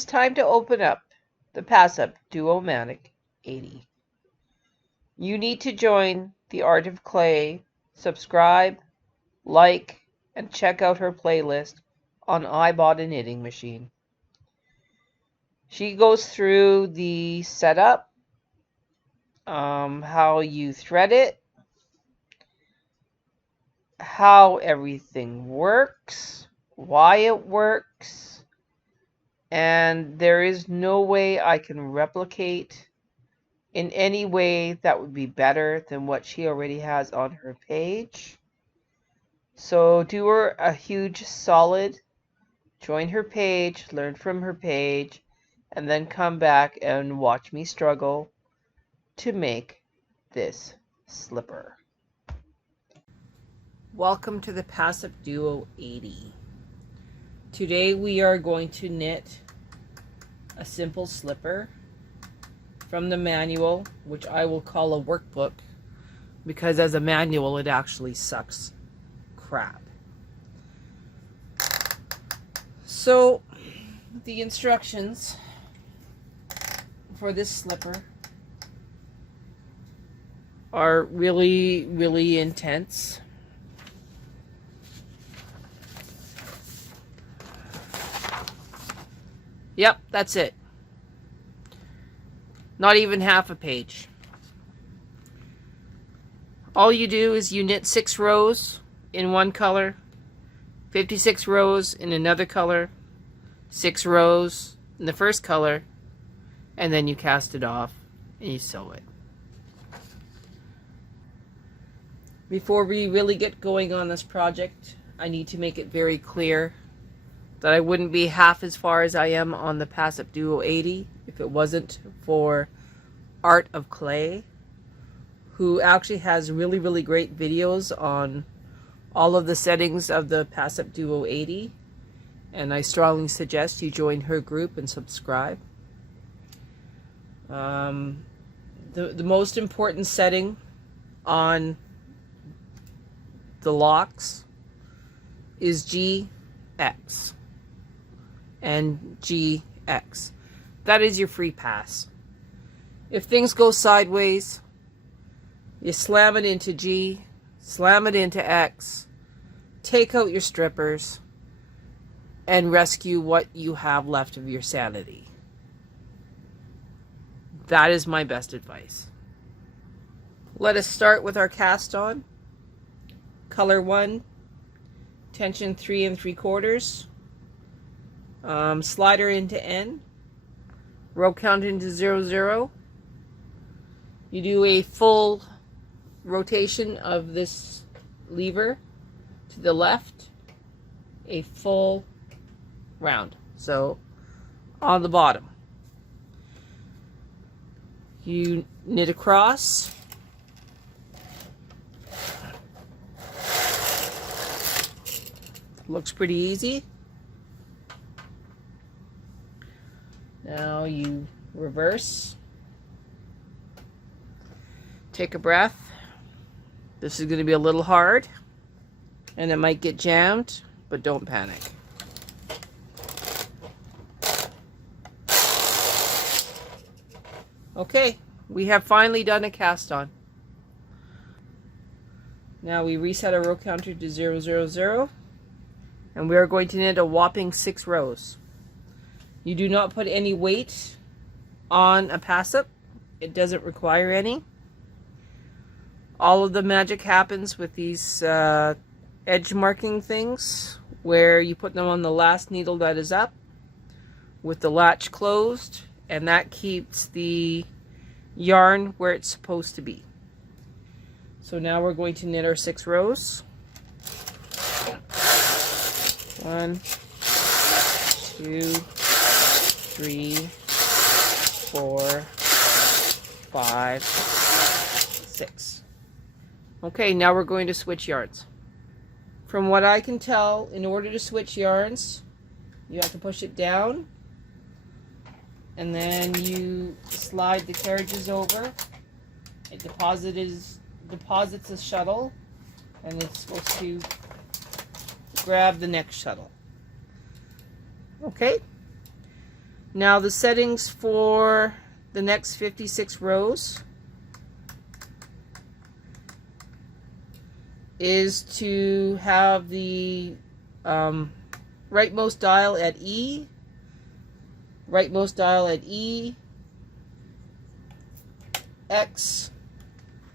is time to open up the Passap Duo 80. You need to join the Art of Clay, subscribe, like, and check out her playlist on I Bought a Knitting Machine. She goes through the setup, how you thread it, how everything works, why it works, and there is no way I can replicate in any way that would be better than what she already has on her page. So do her a huge solid, join her page, learn from her page, and then come back and watch me struggle to make this slipper. Welcome to the Passap Duo 80. Today we are going to knit a simple slipper from the manual, which I will call a workbook, because as a manual it actually sucks crap. So the instructions for this slipper are really intense. Yep, that's it. Not even half a page. All you do is you knit 6 rows in one color, 56 rows in another color, 6 rows in the first color, and then you cast it off and you sew it. Before we really get going on this project, I need to make it very clear that I wouldn't be half as far as I am on the Passap Duo 80 if it wasn't for Art of Clay, who actually has really great videos on all of the settings of the Passap Duo 80, and I strongly suggest you join her group and subscribe. The most important setting on the locks is GX and GX. That is your free pass. If things go sideways, you slam it into G, slam it into X, take out your strippers, and rescue what you have left of your sanity. That is my best advice. Let us start with our cast on. Color 1, tension 3 3/4, slider into N, row count into 0 0. You do a full rotation of this lever to the left, a full round. So on the bottom, you knit across, looks pretty easy. Now you reverse, take a breath. This is going to be a little hard and it might get jammed, but don't panic. Okay, we have finally done a cast on. Now we reset our row counter to 0 0 0, and we are going to knit a whopping 6 rows. You do not put any weight on a Passap. It doesn't require any. All of the magic happens with these edge marking things, where you put them on the last needle that is up with the latch closed, and that keeps the yarn where it's supposed to be. So now we're going to knit our 6 rows. 1, 2, 3, 4, 5, 6. Okay, now we're going to switch yarns. From what I can tell, in order to switch yarns, you have to push it down, and then you slide the carriages over. It deposits a shuttle, and it's supposed to grab the next shuttle. Okay, Now the settings for the next 56 rows is to have the rightmost dial at E, rightmost dial at E, X,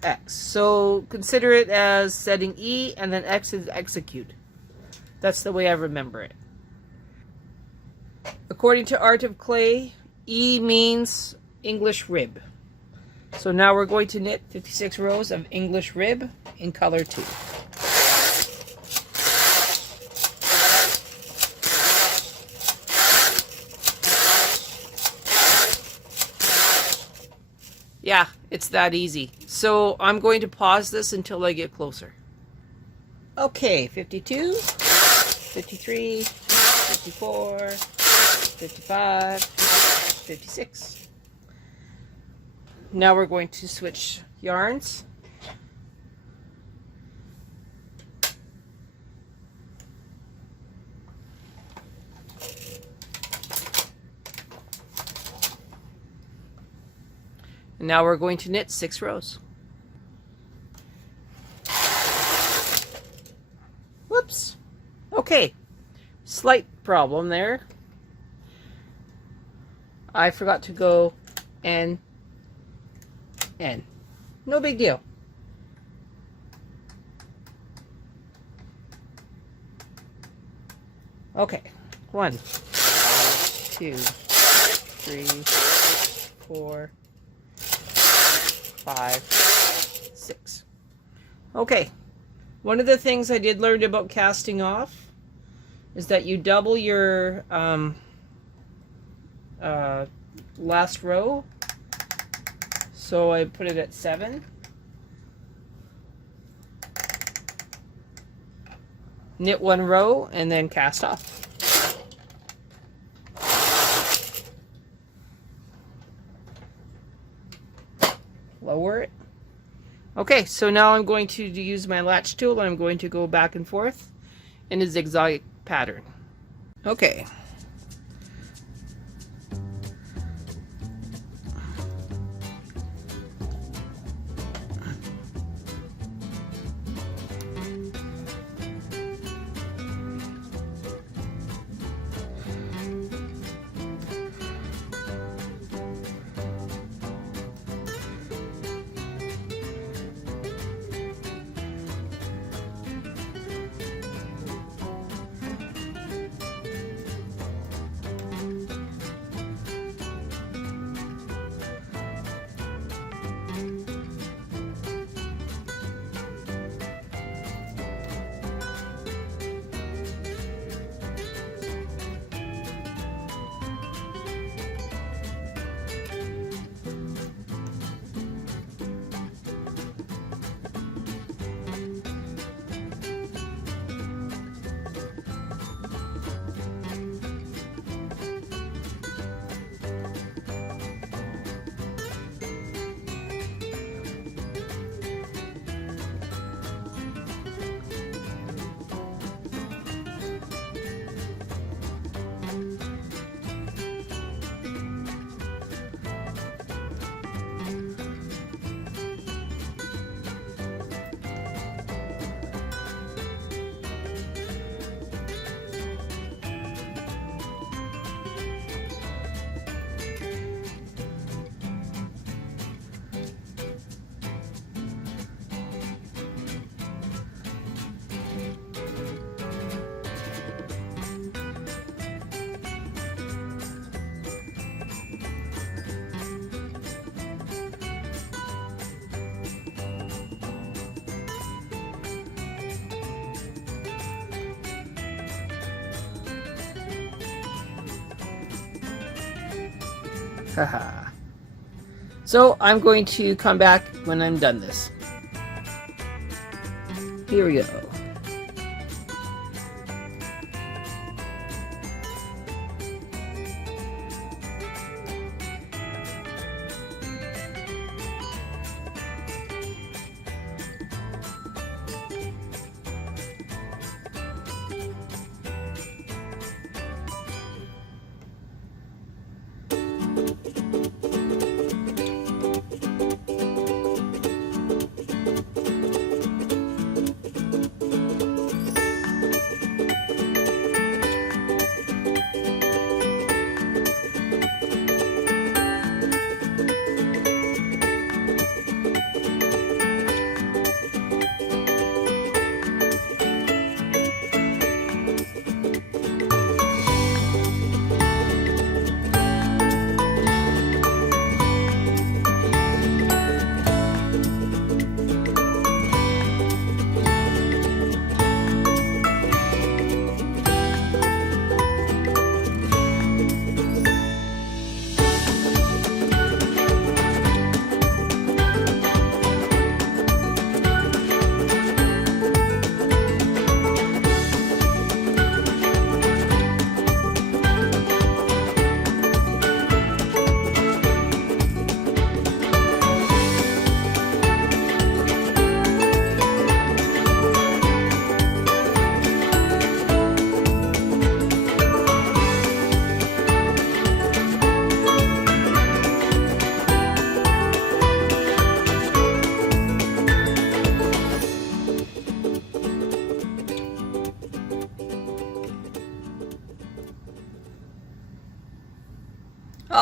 X. So consider it as setting E and then X is execute. That's the way I remember it. According to Art of Clay, E means English rib. So now we're going to knit 56 rows of English rib in color 2. Yeah, it's that easy. So I'm going to pause this until I get closer. Okay, 52, 53, 54, 55, 56. Now we're going to switch yarns. And now we're going to knit 6 rows. Whoops. Okay. Slight problem there. I forgot to go N. No big deal. Okay. 1, 2, 3, 4, 5, 6. Okay. One of the things I did learn about casting off is that you double your last row. So I put it at 7. Knit 1 row and then cast off. Lower it. Okay, so now I'm going to use my latch tool. I'm going to go back and forth in a zigzag pattern. Okay. Haha. So I'm going to come back when I'm done this. Here we go.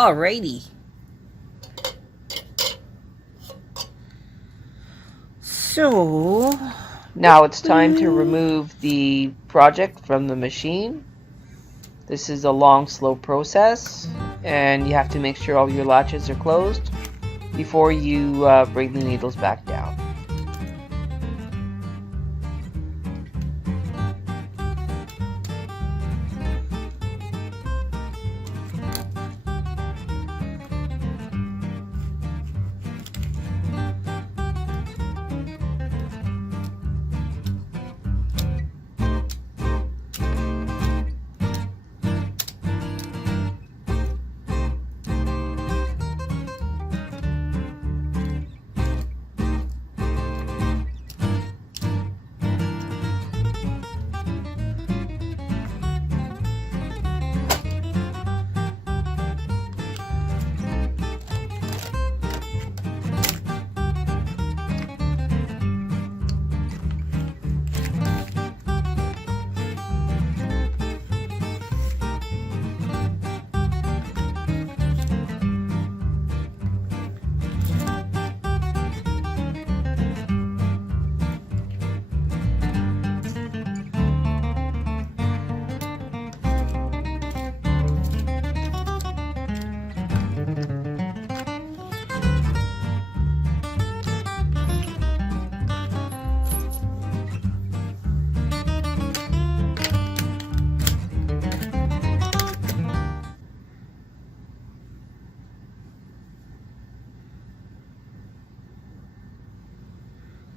Alrighty. So now it's time to remove the project from the machine. This is a long, slow process, and you have to make sure all your latches are closed before you bring the needles back down.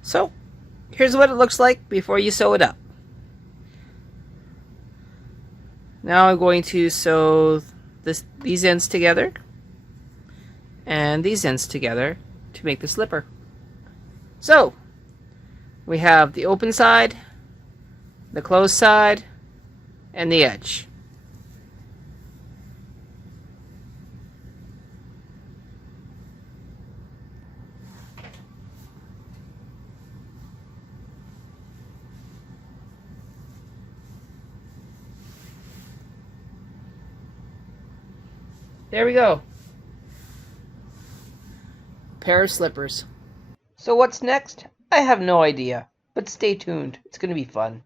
So, here's what it looks like before you sew it up. Now I'm going to sew these ends together and these ends together to make the slipper. So, we have the open side, the closed side, and the edge. There we go. Pair of slippers. So what's next? I have no idea, but stay tuned. It's going to be fun.